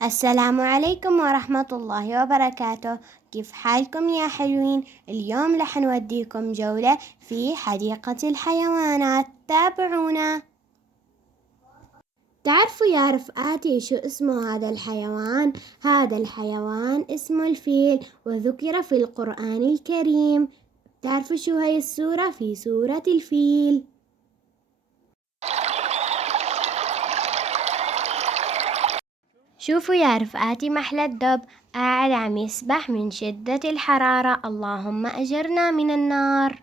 السلام عليكم ورحمة الله وبركاته. كيف حالكم يا حلوين؟ اليوم رح نوديكم جولة في حديقة الحيوانات، تابعونا. تعرفوا يا رفقاتي شو اسمه هذا الحيوان؟ هذا الحيوان اسمه الفيل، وذكر في القرآن الكريم. تعرفوا شو هي السورة؟ في سورة الفيل. شوفوا يا رفقاتي محلى الدب قاعد عم يسبح من شدة الحرارة، اللهم أجرنا من النار.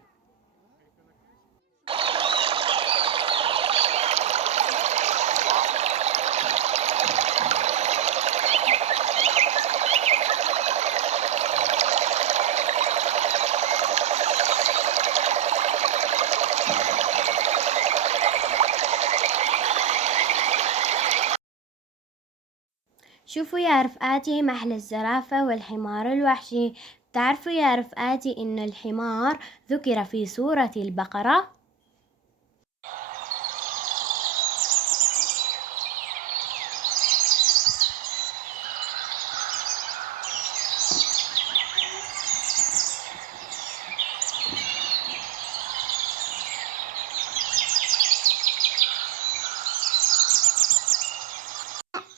شوفوا يا رفقاتي محل الزرافة والحمار الوحشي. تعرفوا يا رفقاتي إن الحمار ذكر في سورة البقرة؟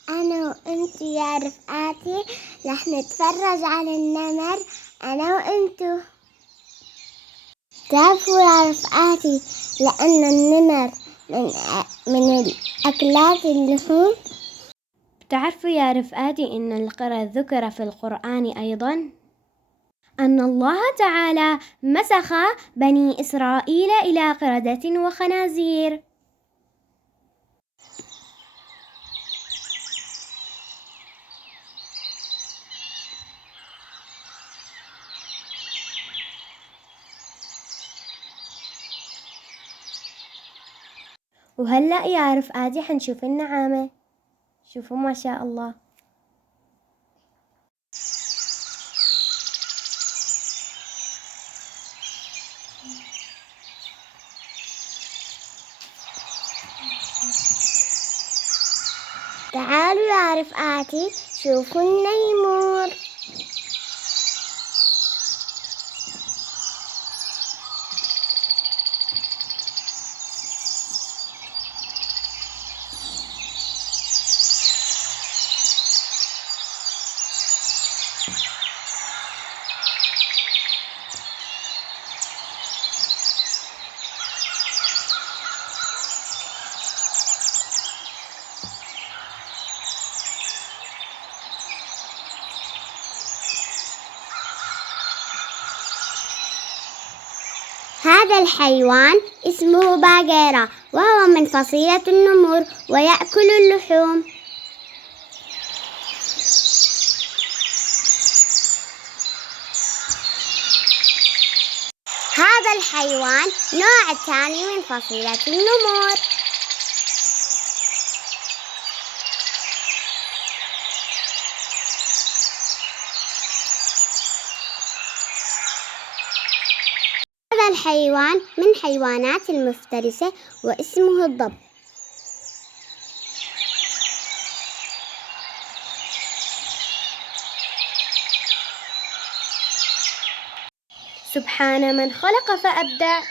أنا وأنت يا رفقاتي رح نتفرج على النمر أنا وأنتو. تعرفوا يا رفقاتي لأن النمر من الأكلات اللحوم. تعرفوا يا رفقاتي إن القرد ذكر في القرآن أيضا، أن الله تعالى مسخ بني إسرائيل إلى قردة وخنازير. وهلأ يا رفقاتي حنشوف النعامة. شوفوا ما شاء الله. تعالوا يا رفقاتي شوفوا النيمور. هذا الحيوان اسمه باغيرة، وهو من فصيلة النمور ويأكل اللحوم. هذا الحيوان نوع ثاني من فصيلة النمور. هذا الحيوان من حيوانات المفترسة واسمه الضب. سبحان من خلق فأبدع.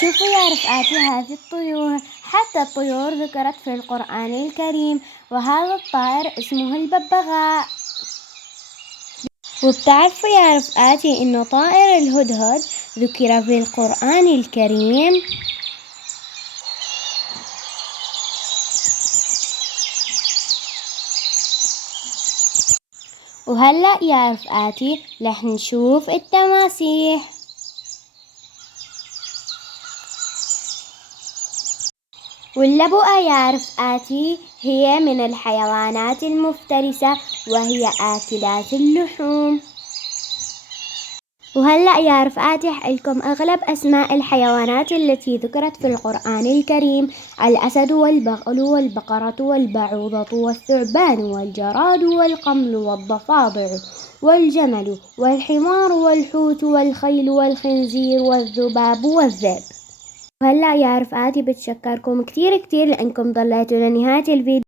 شوفوا يا رفقاتي هذه الطيور، حتى الطيور ذكرت في القرآن الكريم، وهذا الطائر اسمه الببغاء. وبتعرفوا يا رفقاتي إنه طائر الهدهد ذكر في القرآن الكريم. وهلأ يا رفقاتي رح نشوف التماسيح. واللبؤة يا رفقاتي هي من الحيوانات المفترسة، وهي آكلات اللحوم. وهلأ يا رفقاتي حقلكم أغلب أسماء الحيوانات التي ذكرت في القرآن الكريم: الأسد والبغل والبقرة والبعوضة والثعبان والجراد والقمل والضفادع والجمل والحمار والحوت والخيل والخنزير والذباب والذئب. وهلا يا رفقاتي بتشكركم كتير لأنكم ضليتوا لنهاية الفيديو.